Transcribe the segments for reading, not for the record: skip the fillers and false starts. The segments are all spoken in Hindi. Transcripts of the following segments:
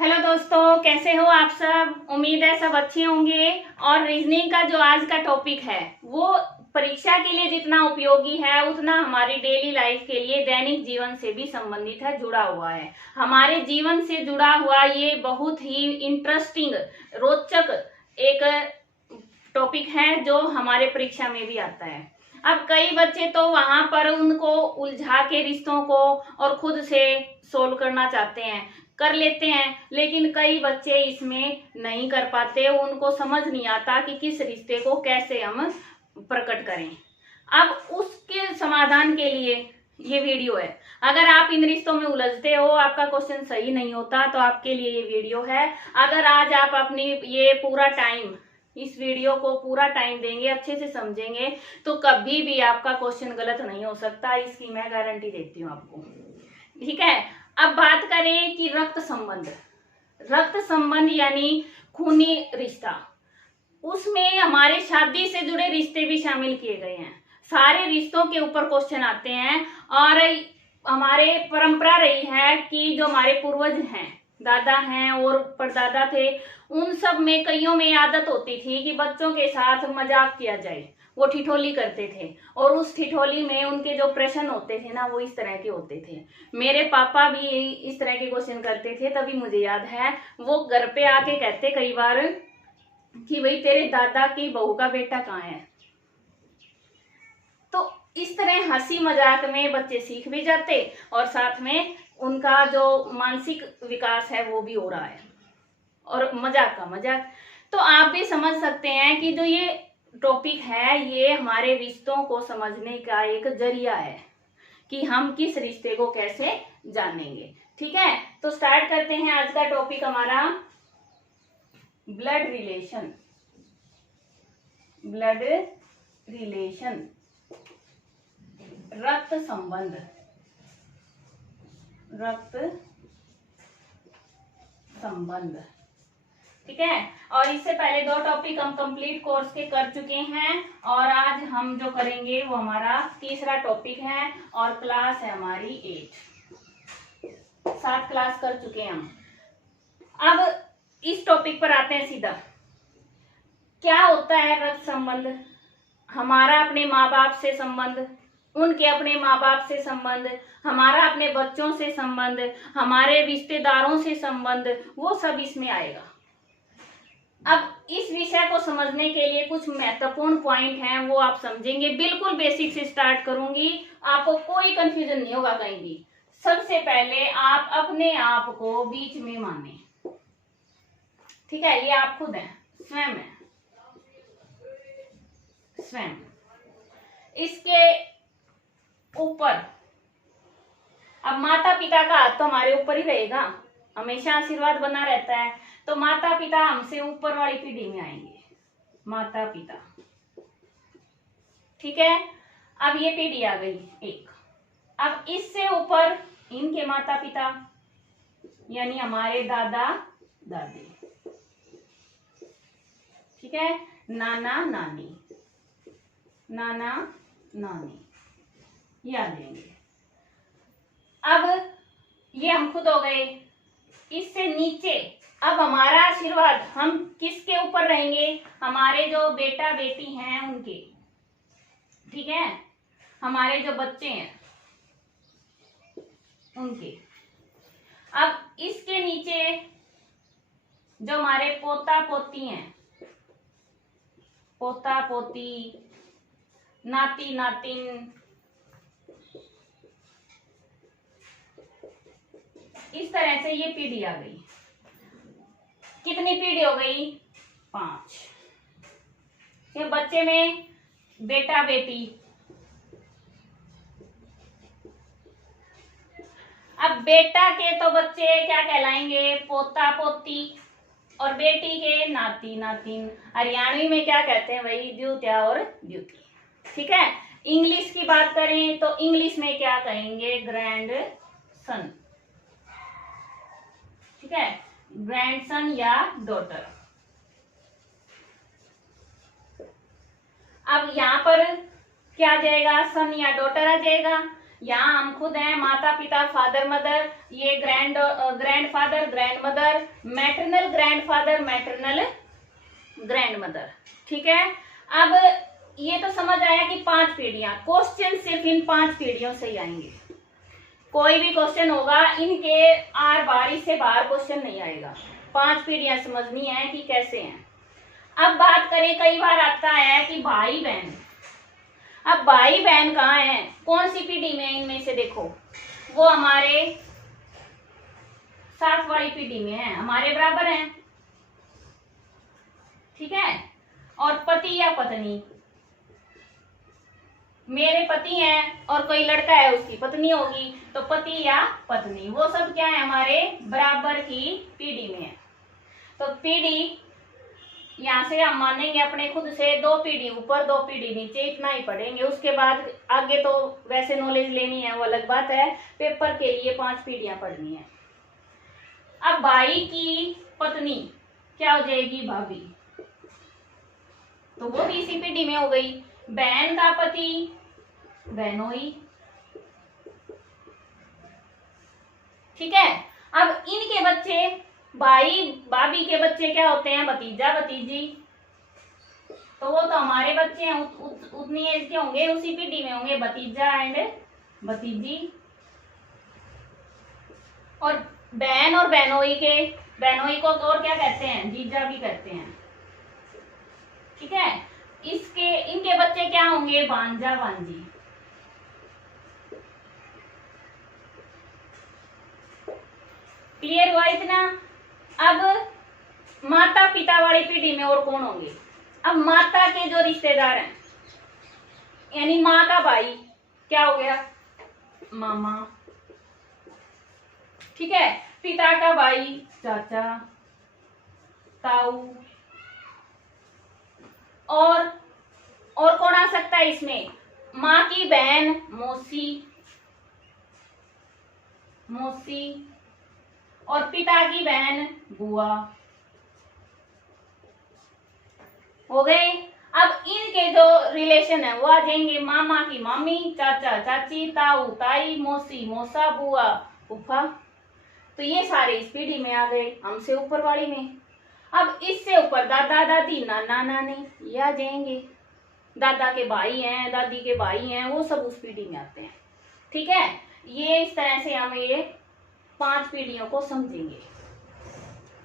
हेलो दोस्तों, कैसे हो आप सब। उम्मीद है सब अच्छे होंगे। और रीजनिंग का जो आज का टॉपिक है वो परीक्षा के लिए जितना उपयोगी है उतना हमारी डेली लाइफ के लिए, दैनिक जीवन से भी संबंधित है, जुड़ा हुआ है। हमारे जीवन से जुड़ा हुआ ये बहुत ही इंटरेस्टिंग, रोचक एक टॉपिक है जो हमारे परीक्षा में भी आता है। अब कई बच्चे तो वहां पर उनको उलझा के रिश्तों को और खुद से सोल्व करना चाहते हैं, कर लेते हैं, लेकिन कई बच्चे इसमें नहीं कर पाते। उनको समझ नहीं आता कि किस रिश्ते को कैसे हम प्रकट करें। अब उसके समाधान के लिए ये वीडियो है। अगर आप इन रिश्तों में उलझते हो, आपका क्वेश्चन सही नहीं होता, तो आपके लिए ये वीडियो है। अगर आज आप अपनी ये पूरा टाइम, इस वीडियो को पूरा टाइम देंगे, अच्छे से समझेंगे, तो कभी भी आपका क्वेश्चन गलत नहीं हो सकता, इसकी मैं गारंटी देती हूँ आपको। ठीक है। अब बात करें कि रक्त संबंध। रक्त संबंध यानी खूनी रिश्ता, उसमें हमारे शादी से जुड़े रिश्ते भी शामिल किए गए हैं। सारे रिश्तों के ऊपर क्वेश्चन आते हैं। और हमारे परंपरा रही है कि जो हमारे पूर्वज हैं, दादा हैं और परदादा थे, उन सब में कईयों में आदत होती थी कि बच्चों के साथ मजाक किया जाए। वो ठिठोली करते थे और उस ठिठोली में उनके जो प्रश्न होते थे ना, वो इस तरह के होते थे। मेरे पापा भी इस तरह के क्वेश्चन करते थे, तभी मुझे याद है। वो घर पे आके कहते कई बार कि भाई तेरे दादा की बहू का बेटा कहाँ है। तो इस तरह हंसी मजाक में बच्चे सीख भी जाते और साथ में उनका जो मानसिक विकास है वो भी हो रहा है, और मजाक का मजाक। तो आप भी समझ सकते हैं कि जो ये टॉपिक है ये हमारे रिश्तों को समझने का एक जरिया है कि हम किस रिश्ते को कैसे जानेंगे। ठीक है, तो स्टार्ट करते हैं आज का टॉपिक हमारा ब्लड रिलेशन। ब्लड रिलेशन, रक्त संबंध। रक्त संबंध, ठीक है। और इससे पहले दो टॉपिक हम कंप्लीट कोर्स के कर चुके हैं, और आज हम जो करेंगे वो हमारा तीसरा टॉपिक है, और क्लास है हमारी 8। 7 क्लास कर चुके हैं हम। अब इस टॉपिक पर आते हैं सीधा। क्या होता है रक्त संबंध? हमारा अपने माँ बाप से संबंध, उनके अपने माँ बाप से संबंध, हमारा अपने बच्चों से संबंध, हमारे रिश्तेदारों से संबंध, वो सब इसमें आएगा। अब इस विषय को समझने के लिए कुछ महत्वपूर्ण पॉइंट हैं, वो आप समझेंगे। बिल्कुल बेसिक से स्टार्ट करूंगी, आपको कोई कंफ्यूजन नहीं होगा कहीं भी। सबसे पहले आप अपने आप को बीच में माने। ठीक है, ये आप खुद हैं, स्वयं है, स्वयं। इसके ऊपर अब माता पिता का हाथ तो हमारे ऊपर ही रहेगा, हमेशा आशीर्वाद बना रहता है। तो माता पिता हमसे ऊपर वाली पीढ़ी में आएंगे, माता पिता। ठीक है, अब ये पीढ़ी आ गई एक। अब इससे ऊपर इनके माता पिता, यानी हमारे दादा दादी। ठीक है, नाना नानी, नाना नानी, ये आ जाएंगे। अब ये हम खुद हो गए। इससे नीचे अब हमारा आशीर्वाद हम किसके ऊपर रहेंगे? हमारे जो बेटा बेटी हैं उनके। ठीक है, हमारे जो बच्चे हैं उनके। अब इसके नीचे जो हमारे पोता पोती हैं, पोता पोती, नाती नातिन, इस तरह से ये पीढ़ी आ गई। कितनी पीढ़ी हो गई? 5। ये बच्चे में बेटा बेटी। अब बेटा के तो बच्चे क्या कहलाएंगे? पोता पोती, और बेटी के नाती नातिन। हरियाणवी में क्या कहते हैं भाई? द्यूत्या और द्यूती। ठीक है, इंग्लिश की बात करें तो इंग्लिश में क्या कहेंगे? Grand son. ठीक है, ग्रैंडसन या डॉटर। अब यहां पर क्या आ जाएगा? सन या डॉटर आ जाएगा। यहाँ हम खुद हैं, माता पिता फादर मदर, ये grand father grand mother, maternal grand father maternal grand mother. ठीक है, अब ये तो समझ आया कि 5 पीढ़ियां। क्वेश्चन सिर्फ इन 5 पीढ़ियों से ही आएंगे। कोई भी क्वेश्चन होगा इनके आर बार इससे बाहर क्वेश्चन नहीं आएगा। 5 पीढ़ियां समझनी है कि कैसे हैं। अब बात करें, कई बार आता है कि भाई बहन। अब भाई बहन कहाँ हैं, कौन सी पीढ़ी में? इनमें से देखो, वो हमारे साथ वाली पीढ़ी में है, हमारे बराबर हैं। ठीक है, और पति या पत्नी, मेरे पति हैं और कोई लड़का है उसकी पत्नी होगी, तो पति या पत्नी, वो सब क्या है, हमारे बराबर की पीढ़ी में है। तो पीढ़ी यहाँ से हम मानेंगे अपने खुद से 2 पीढ़ी ऊपर 2 पीढ़ी नीचे, इतना ही पढ़ेंगे। उसके बाद आगे तो वैसे नॉलेज लेनी है, वो अलग बात है। पेपर के लिए 5 पीढ़ियां पढ़नी है। अब भाई की पत्नी क्या हो जाएगी, भाभी, तो वो भी इसी पीढ़ी में हो गई। बहन का पति बहनोई। ठीक है, अब इनके बच्चे, भाई भाभी के बच्चे क्या होते हैं, भतीजा भतीजी, तो वो तो हमारे बच्चे हैं, उतनी एज के होंगे, उसी पीढ़ी में होंगे, भतीजा एंड भतीजी। और बहन और बहनोई को और क्या कहते हैं, जीजा भी कहते हैं। ठीक है, इनके बच्चे क्या होंगे, भांजा भांजी। क्लियर हुआ इतना? अब माता पिता वाली पीढ़ी में और कौन होंगे? अब माता के जो रिश्तेदार हैं, यानी माँ का भाई क्या हो गया, मामा। ठीक है, पिता का भाई चाचा, ताऊ। और कौन आ सकता है इसमें, माँ की बहन मौसी, और पिता की बहन बुआ। हो गए। अब इनके जो रिलेशन है वो आ जाएंगे, मामा की मामी, चाचा चाची, ताऊ ताई, मौसी मौसा, बुआ फूफा। तो ये सारे इस पीढ़ी में आ गए, हमसे ऊपर वाली में। अब इससे ऊपर दादा दादी, नाना नानी, ये आ जाएंगे। दादा के भाई हैं, दादी के भाई हैं, वो सब उस पीढ़ी में आते हैं। ठीक है, ये इस तरह से हम ये 5 पीढ़ियों को समझेंगे।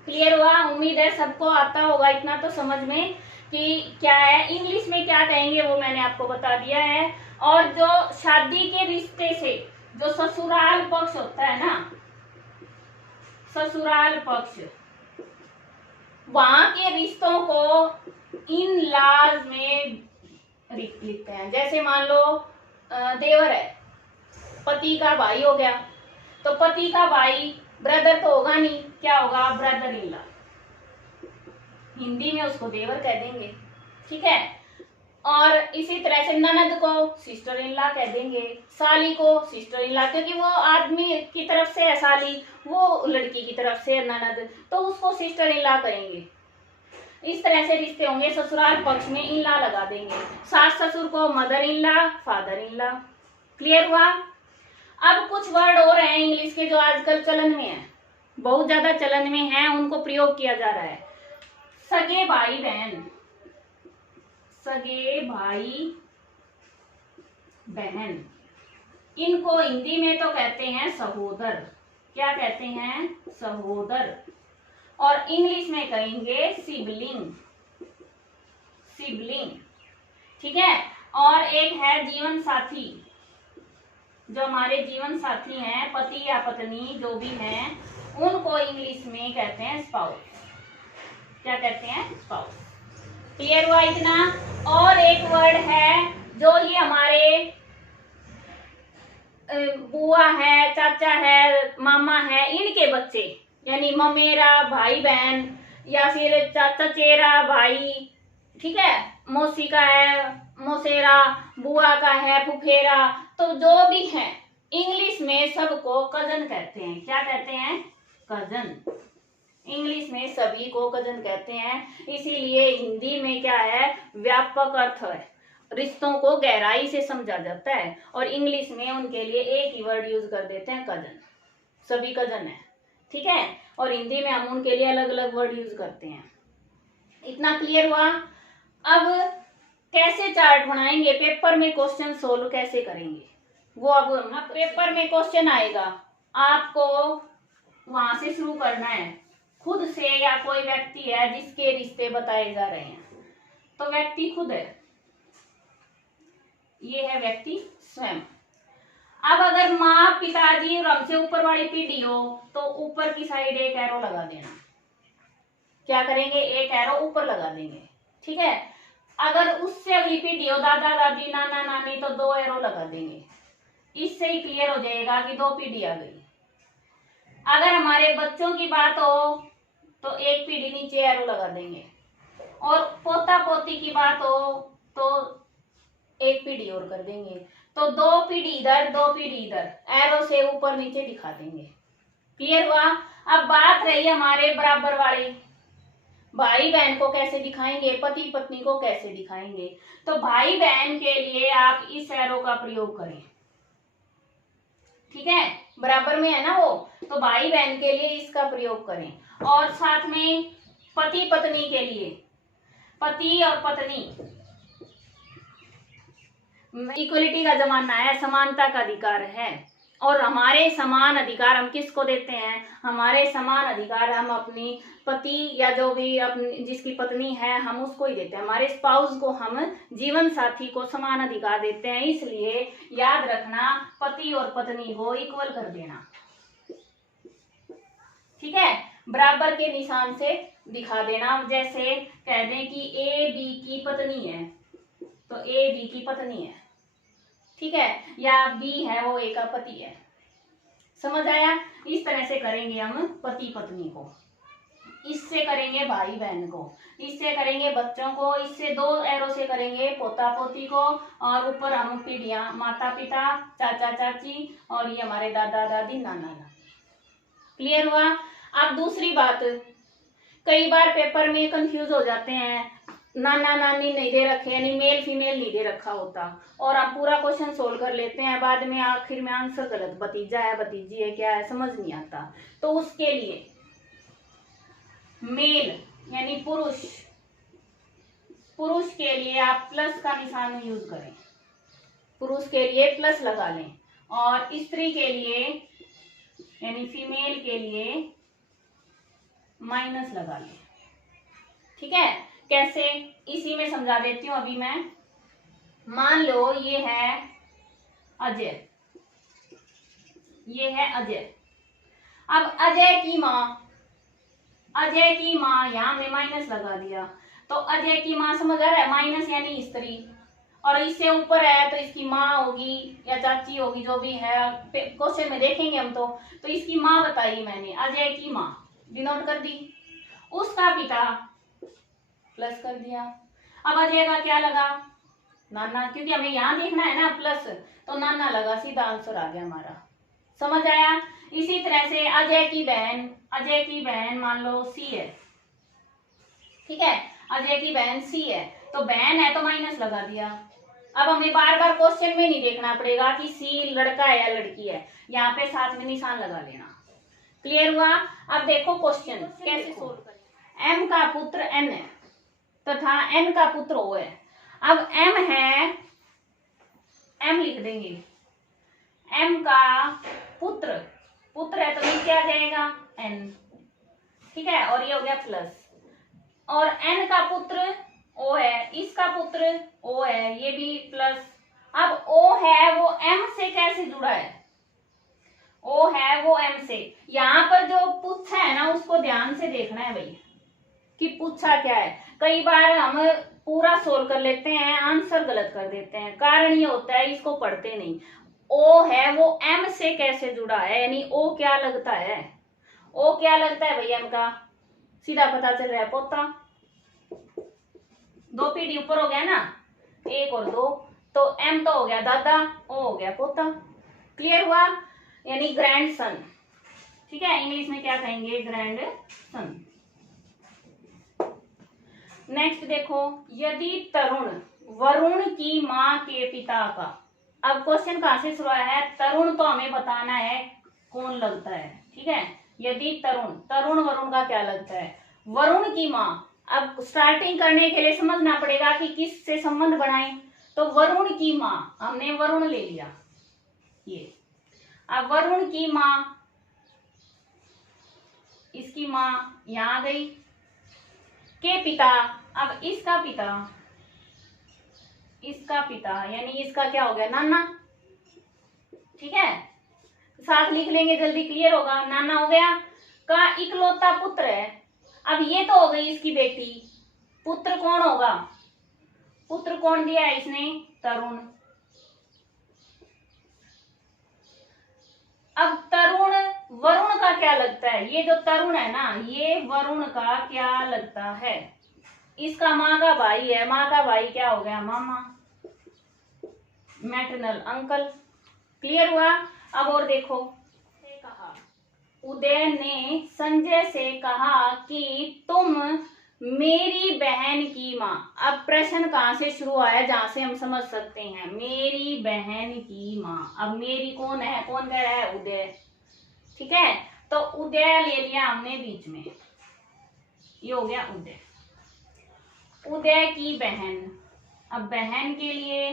क्लियर हुआ? उम्मीद है सबको आता होगा इतना तो समझ में कि क्या है। इंग्लिश में क्या कहेंगे वो मैंने आपको बता दिया है। और जो शादी के रिश्ते से जो ससुराल पक्ष होता है ना, ससुराल पक्ष, वहां के रिश्तों को इन लॉज में लिखते हैं। जैसे मान लो देवर है, पति का भाई हो गया, तो पति का भाई ब्रदर तो होगा नहीं, क्या होगा, ब्रदर इन लॉ। हिंदी में उसको देवर कह देंगे। ठीक है, और इसी तरह से ननद को सिस्टर इन लॉ कह देंगे, साली को सिस्टर इन लॉ, क्योंकि वो आदमी की तरफ से है साली, वो लड़की की तरफ से है ननद, तो उसको सिस्टर इन लॉ करेंगे। इस तरह से रिश्ते होंगे। ससुराल पक्ष में इन लॉ लगा देंगे। सास ससुर को mother in law, father in law. Clear हुआ? अब कुछ वर्ड और हैं इंग्लिश के जो आजकल चलन में है, बहुत ज्यादा चलन में है, उनको प्रयोग किया जा रहा है। सगे भाई बहन, सगे भाई बहन, इनको हिंदी में तो कहते हैं सहोदर। क्या कहते हैं? सहोदर। और इंग्लिश में कहेंगे सिबलिंग, सिबलिंग। ठीक है, और एक है जीवन साथी। जो हमारे जीवन साथी हैं, पति या पत्नी जो भी हैं, उनको इंग्लिश में कहते हैं स्पाउस। क्या कहते हैं? स्पाउस। क्लियर हुआ इतना? और एक वर्ड है जो ये हमारे बुआ है, चाचा है, मामा है, इनके बच्चे, यानी ममेरा भाई बहन, या फिर चाचा चेरा भाई। ठीक है, मौसी का है मौसेरा, बुआ का है फुफेरा, तो जो भी है इंग्लिश में सबको कजन कहते हैं। क्या कहते हैं? कजन। इंग्लिश में सभी को कजन कहते हैं। इसीलिए हिंदी में क्या है, व्यापक अर्थ है। रिश्तों को गहराई से समझा जाता है। और इंग्लिश में उनके लिए एक ही वर्ड यूज कर देते हैं, कजन। सभी कजन है, ठीक है। और हिंदी में हम उनके लिए अलग अलग वर्ड यूज करते हैं। इतना क्लियर हुआ। अब कैसे चार्ट बनाएंगे, पेपर में क्वेश्चन सोल्व कैसे करेंगे वो अब पेपर में क्वेश्चन आएगा, आपको वहां से शुरू करना है, खुद से या कोई व्यक्ति है जिसके रिश्ते बताए जा रहे हैं। तो व्यक्ति खुद है, ये है व्यक्ति स्वयं। अब अगर माँ, पिताजी और हमसे ऊपर वाली पीढ़ी हो तो ऊपर की साइड एक एरो लगा देना। क्या करेंगे, एक एरो ऊपर लगा देंगे, ठीक है। अगर उससे अगली पीढ़ी हो, दादा दादी, नाना नानी, तो 2 एरो लगा देंगे। इससे ही क्लियर हो जाएगा कि 2 पीढ़ी आ गई। अगर हमारे बच्चों की बात हो तो 1 पीढ़ी नीचे एरो लगा देंगे, और पोता पोती की बात हो तो 1 पीढ़ी और कर देंगे। तो 2 पीढ़ी इधर, 2 पीढ़ी इधर, एरो से ऊपर नीचे दिखा देंगे। क्लियर हुआ। अब बात रही हमारे बराबर वाली, भाई बहन को कैसे दिखाएंगे, पति पत्नी को कैसे दिखाएंगे। तो भाई बहन के लिए आप इस एरो का प्रयोग करें, ठीक है, बराबर में है ना वो, तो भाई बहन के लिए इसका प्रयोग करें। और साथ में पति पत्नी के लिए, पति और पत्नी, इक्वलिटी का जमाना है, समानता का अधिकार है। और हमारे समान अधिकार हम किसको देते हैं, हमारे समान अधिकार हम अपनी पति या जो भी अपनी जिसकी पत्नी है हम उसको ही देते हैं। हमारे स्पाउस को, हम जीवन साथी को समान अधिकार देते हैं। इसलिए याद रखना, पति और पत्नी को इक्वल कर देना, ठीक है, बराबर के निशान से दिखा देना। जैसे कह दें कि ए बी की पत्नी है, तो ए बी की पत्नी है, ठीक है, या बी है वो ए का पति है। समझ आया। इस तरह से करेंगे हम पति पत्नी को, इससे करेंगे भाई बहन को, इससे करेंगे बच्चों को, इससे 2 एरो से करेंगे पोता पोती को, और ऊपर हम पीढ़ियां, माता पिता, चाचा चाची, और ये हमारे दादा दादी, नाना नानी। क्लियर हुआ। अब दूसरी बात, कई बार पेपर में कंफ्यूज हो जाते हैं, नाना नानी नहीं दे रखे, यानी मेल फीमेल नहीं दे रखा होता, और आप पूरा क्वेश्चन सोल्व कर लेते हैं, बाद में आखिर में आंसर गलत, भतीजा है भतीजी है क्या है समझ नहीं आता। तो उसके लिए मेल यानी पुरुष, पुरुष के लिए आप प्लस का निशान यूज करें, पुरुष के लिए प्लस लगा लें, और स्त्री के लिए यानी फीमेल के लिए माइनस लगा लें, ठीक है। कैसे, इसी में समझा देती हूँ अभी मैं। मान लो ये है अजय, ये है अजय। अब अजय की माँ, अजय की माँ, यहां हमने माइनस लगा दिया, तो अजय की माँ समझ आ रहा है, माइनस यानी स्त्री, और इससे ऊपर है तो इसकी माँ होगी या चाची होगी, जो भी है क्वेश्चन में देखेंगे हम। तो इसकी माँ बताई मैंने, अजय की माँ डिनोट कर दी, उसका पिता प्लस कर दिया। अब अजय का क्या लगा, नाना, क्योंकि हमें यहाँ देखना है ना प्लस, तो नाना लगा, सीधा आंसर आ गया हमारा। समझ आया। इसी तरह से अजय की बहन, अजय की बहन मान लो सी है, ठीक है, अजय की बहन सी है, तो बहन है तो माइनस लगा दिया। अब हमें बार बार क्वेश्चन में नहीं देखना पड़ेगा कि सी लड़का है या लड़की है, यहाँ पे साथ में निशान लगा लेना। क्लियर हुआ। अब देखो क्वेश्चन कैसे सोल्व करें। एम का पुत्र एन है तथा एन का पुत्र ओ है। अब एम है, एम लिख देंगे, एम का पुत्र, पुत्र है तो नीचे आ जाएगा एन, ठीक है, और ये हो गया प्लस, और एन का पुत्र ओ है, इसका पुत्र ओ है, ये भी प्लस। अब ओ है वो एम से कैसे जुड़ा है, ओ है वो एम से, यहां पर जो पूछा है ना उसको ध्यान से देखना है भाई कि पूछा क्या है। कई बार हम पूरा सोल्व कर लेते हैं, आंसर गलत कर देते हैं, कारण ये होता है इसको पढ़ते नहीं। ओ है वो एम से कैसे जुड़ा है, यानी ओ क्या लगता है, ओ क्या लगता है भाई एम का, सीधा पता चल रहा है पोता, 2 पीढ़ी ऊपर हो गया ना, 1 और 2, तो एम तो हो गया दादा, ओ हो गया पोता। क्लियर हुआ, यानी ग्रैंड सन, ठीक है, इंग्लिश में क्या कहेंगे, ग्रैंड सन। नेक्स्ट देखो, यदि तरुण वरुण की माँ के पिता का। अब क्वेश्चन कहाँ से शुरू है? तरुण तो हमें बताना है कौन लगता है, ठीक है। यदि तरुण वरुण का क्या लगता है? वरुण की माँ। अब स्टार्टिंग करने के लिए समझना पड़ेगा कि किस से संबंध बनाएं। तो वरुण की माँ, हमने वरुण ले लिया ये। अब वरुण की माँ, इसकी माँ यहां गई, के पिता। अब इसका पिता यानी इसका क्या हो गया? नाना, ठीक है। साथ लिख लेंगे, जल्दी क्लियर होगा। नाना हो गया। का इकलौता पुत्र है। अब ये तो हो गई इसकी बेटी। पुत्र कौन होगा? पुत्र कौन दिया है इसने? तरुण। अब तरुण वरुण का क्या लगता है? ये जो तरुण है ना, ये वरुण का क्या लगता है? इसका माँ का भाई है। माँ का भाई क्या हो गया? मामा, मैटरनल अंकल। क्लियर हुआ? अब और देखो, कहा उदय ने संजय से कहा कि तुम मेरी बहन की माँ। अब प्रश्न कहाँ से शुरू आया जहां से हम समझ सकते हैं? मेरी बहन की माँ। अब मेरी कौन है? कौन कह रहा है? उदय, ठीक है। तो उदय ले लिया हमने बीच में, ये हो गया उदय। उदय की बहन। अब बहन के लिए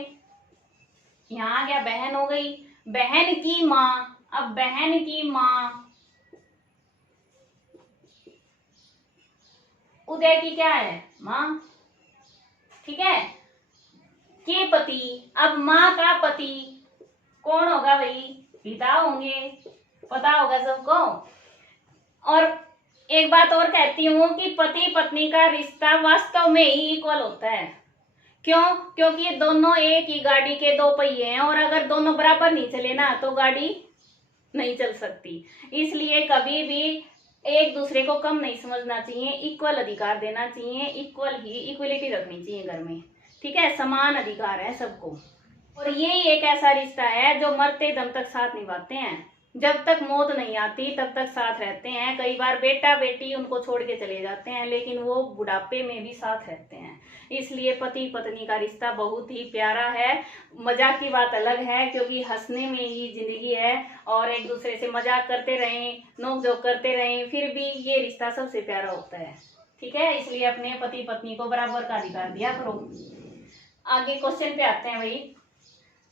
यहां आ गया, बहन हो गई। बहन की माँ। अब बहन की माँ उदय की क्या है? माँ, ठीक है। के पति। अब माँ का पति कौन होगा भाई? पिता होंगे, पता होगा सबको। और एक बात और कहती हूँ कि पति पत्नी का रिश्ता वास्तव में ही इक्वल होता है। क्यों? क्योंकि ये दोनों एक ही गाड़ी के दो पहिए हैं, और अगर दोनों बराबर नहीं चले ना तो गाड़ी नहीं चल सकती। इसलिए कभी भी एक दूसरे को कम नहीं समझना चाहिए, इक्वल अधिकार देना चाहिए, इक्वलिटी रखनी चाहिए घर में, ठीक है। समान अधिकार है सबको। और यही एक ऐसा रिश्ता है जो मरते दम तक साथ निभाते हैं। जब तक मौत नहीं आती तब तक साथ रहते हैं। कई बार बेटा बेटी उनको छोड़ के चले जाते हैं, लेकिन वो बुढ़ापे में भी साथ रहते हैं। इसलिए पति पत्नी का रिश्ता बहुत ही प्यारा है। मजाक की बात अलग है, क्योंकि हंसने में ही जिंदगी है, और एक दूसरे से मजाक करते रहें, नोक झोंक करते रहें, फिर भी ये रिश्ता सबसे प्यारा होता है, ठीक है। इसलिए अपने पति पत्नी को बराबर का अधिकार दिया करो। आगे क्वेश्चन पे आते हैं भाई।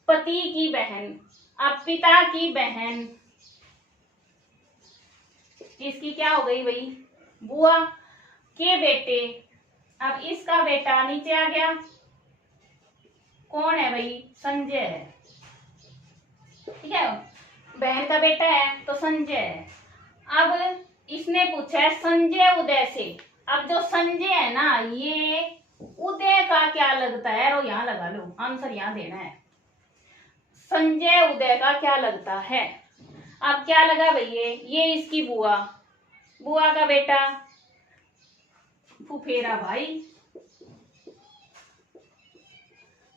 पति की बहन। अब पिता की बहन, इसकी क्या हो गई भाई? बुआ के बेटे। अब इसका बेटा नीचे आ गया, कौन है भाई? संजय है, ठीक है। बहन का बेटा है तो संजय है। अब इसने पूछा है संजय उदय से। अब जो संजय है ना, ये उदय का क्या लगता है? और यहां लगा लो, आंसर यहां देना है। संजय उदय का क्या लगता है? अब क्या लगा भैया? ये इसकी बुआ, बुआ का बेटा, फुफेरा भाई,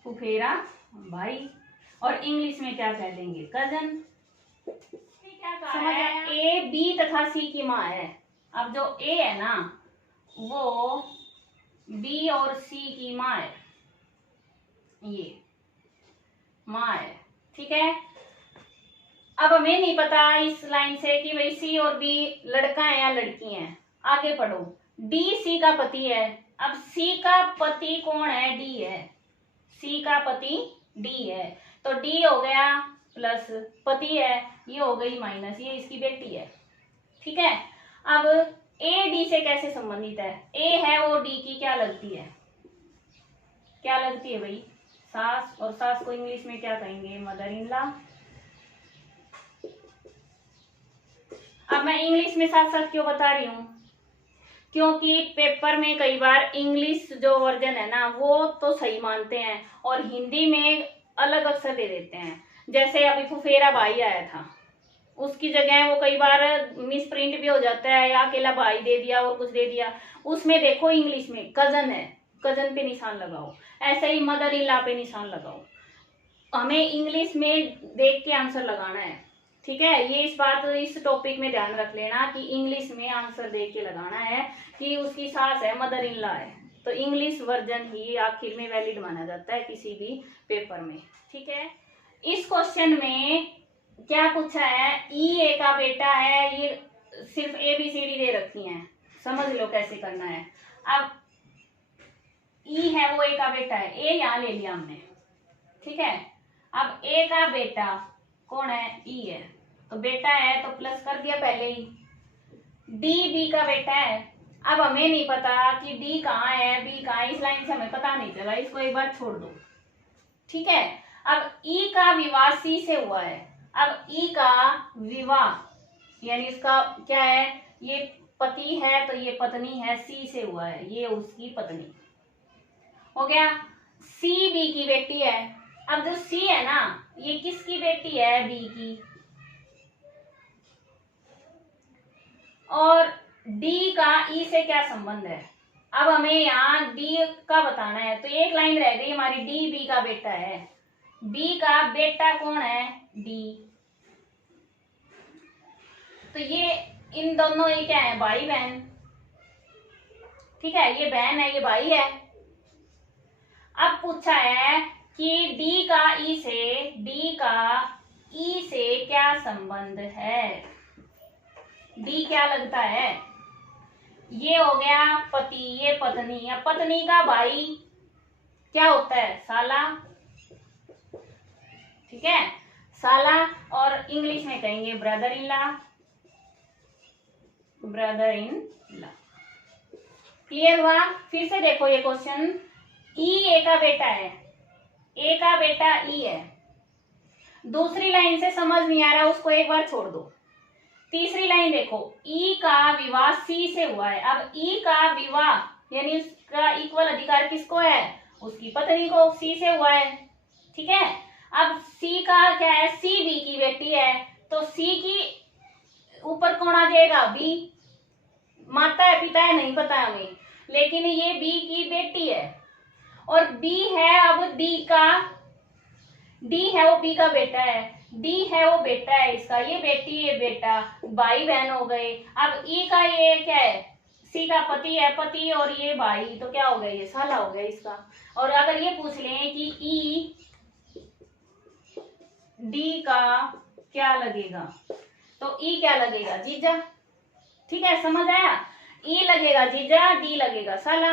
फुफेरा भाई, और इंग्लिश में क्या कह देंगे? कजन। क्या कहा है? ए बी तथा सी की माँ है। अब जो ए है ना, वो बी और सी की माँ है, ये माँ है, ठीक है। अब हमें नहीं पता इस लाइन से कि भाई सी और बी लड़का है या लड़की है। आगे पढ़ो। डी सी का पति है। अब सी का पति कौन है? डी है। सी का पति डी है, तो डी हो गया प्लस पति है, ये हो गई माइनस, ये इसकी बेटी है, ठीक है। अब ए डी से कैसे संबंधित है? ए है वो डी की क्या लगती है? क्या लगती है भाई? सास। और सास को इंग्लिश में क्या कहेंगे? Mother in law. अब मैं इंग्लिश में साथ साथ क्यों बता रही हूँ? क्योंकि पेपर में कई बार इंग्लिश जो वर्जन है ना, वो तो सही मानते हैं, और हिंदी में अलग अक्षर दे देते हैं। जैसे अभी फुफेरा भाई आया था, उसकी जगह वो कई बार मिस प्रिंट भी हो जाता है, या अकेला भाई दे दिया और कुछ दे दिया। उसमें देखो इंग्लिश में कजन है, कजन पे निशान लगाओ। ऐसे ही मदर इन लॉ पे निशान लगाओ। हमें इंग्लिश में देख के आंसर लगाना है, ठीक है। ये इस टॉपिक में ध्यान रख लेना कि इंग्लिश में आंसर देख के लगाना है कि उसकी सास है, मदर इन लॉ है, तो इंग्लिश वर्जन ही आखिर में वैलिड माना जाता है किसी भी पेपर में। ठीक है, इस क्वेश्चन में क्या पूछा है, ई ए का बेटा है, ये सिर्फ ABCD दे रखी हैं, समझ लो कैसे करना है। अब ई है वो ए का बेटा है, ए यहाँ ले लिया हमने, ठीक है। अब ए का बेटा कौन है, ई है, तो बेटा है तो प्लस कर दिया पहले ही। डी बी का बेटा है, अब हमें नहीं पता कि डी कहाँ है बी कहाँ है, इस लाइन से हमें पता नहीं चला, इसको एक बार छोड़ दो। ठीक है, अब ई का विवाह सी से हुआ है, अब ई का विवाह यानी इसका क्या है, ये पति है तो ये पत्नी है, सी से हुआ है, ये उसकी पत्नी हो गया। सी बी की बेटी है, अब जो सी है ना ये किसकी बेटी है, बी की। और डी का ई से क्या संबंध है, अब हमें यहाँ डी का बताना है, तो एक लाइन रह गई हमारी, डी बी का बेटा है, बी का बेटा कौन है, डी। तो ये इन दोनों ये क्या है, भाई बहन। ठीक है, ये बहन है ये भाई है। अब पूछा है कि डी का ई से क्या संबंध है, डी क्या लगता है, ये हो गया पति, ये पत्नी, या पत्नी का भाई क्या होता है, साला। ठीक है, साला, और इंग्लिश में कहेंगे brother in law, brother in law. Clear हुआ। फिर से देखो ये क्वेश्चन, ई ए का बेटा है, ए का बेटा ई है, दूसरी लाइन से समझ नहीं आ रहा उसको एक बार छोड़ दो। तीसरी लाइन देखो, ई का विवाह सी से हुआ है, अब ई का विवाह यानी उसका इक्वल अधिकार किसको है, उसकी पत्नी को, सी से हुआ है। ठीक है, अब सी का क्या है, सी बी की बेटी है, तो सी की ऊपर कौन आ जाएगा, बी। माता है पिता है नहीं पता हमें, लेकिन ये बी की बेटी है, और बी है, अब डी है वो बी का बेटा है, डी है वो बेटा है इसका, ये बेटी ये बेटा, भाई बहन हो गए। अब ई का ये क्या है, सी का पति है, पति, और ये भाई, तो क्या हो गया, ये साला हो गया इसका। और अगर ये पूछ लें कि ई डी का क्या लगेगा, तो ई क्या लगेगा, जीजा। ठीक है, समझ आया, ई लगेगा जीजा, डी लगेगा साला।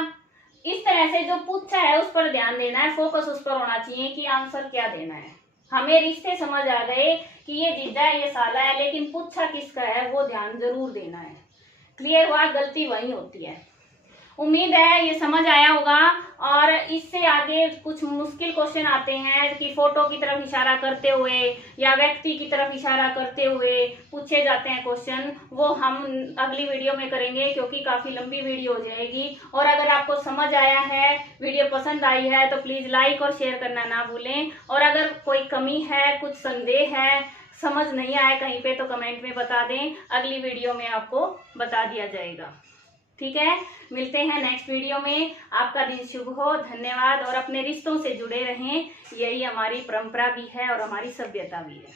इस तरह से जो पूछा है उस पर ध्यान देना है, फोकस उस पर होना चाहिए कि आंसर क्या देना है। हमें रिश्ते समझ आ गए कि ये जीजा है ये साला है, लेकिन पूछा किसका है वो ध्यान जरूर देना है। क्लियर हुआ, गलती वही होती है। उम्मीद है ये समझ आया होगा। और इससे आगे कुछ मुश्किल क्वेश्चन आते हैं कि फोटो की तरफ इशारा करते हुए या व्यक्ति की तरफ इशारा करते हुए पूछे जाते हैं क्वेश्चन, वो हम अगली वीडियो में करेंगे क्योंकि काफी लंबी वीडियो हो जाएगी। और अगर आपको समझ आया है, वीडियो पसंद आई है, तो प्लीज लाइक और शेयर करना ना भूलें। और अगर कोई कमी है, कुछ संदेह है, समझ नहीं आया कहीं पे, तो कमेंट में बता दें, अगली वीडियो में आपको बता दिया जाएगा। ठीक है, मिलते हैं नेक्स्ट वीडियो में। आपका दिन शुभ हो, धन्यवाद। और अपने रिश्तों से जुड़े रहें, यही हमारी परंपरा भी है और हमारी सभ्यता भी है।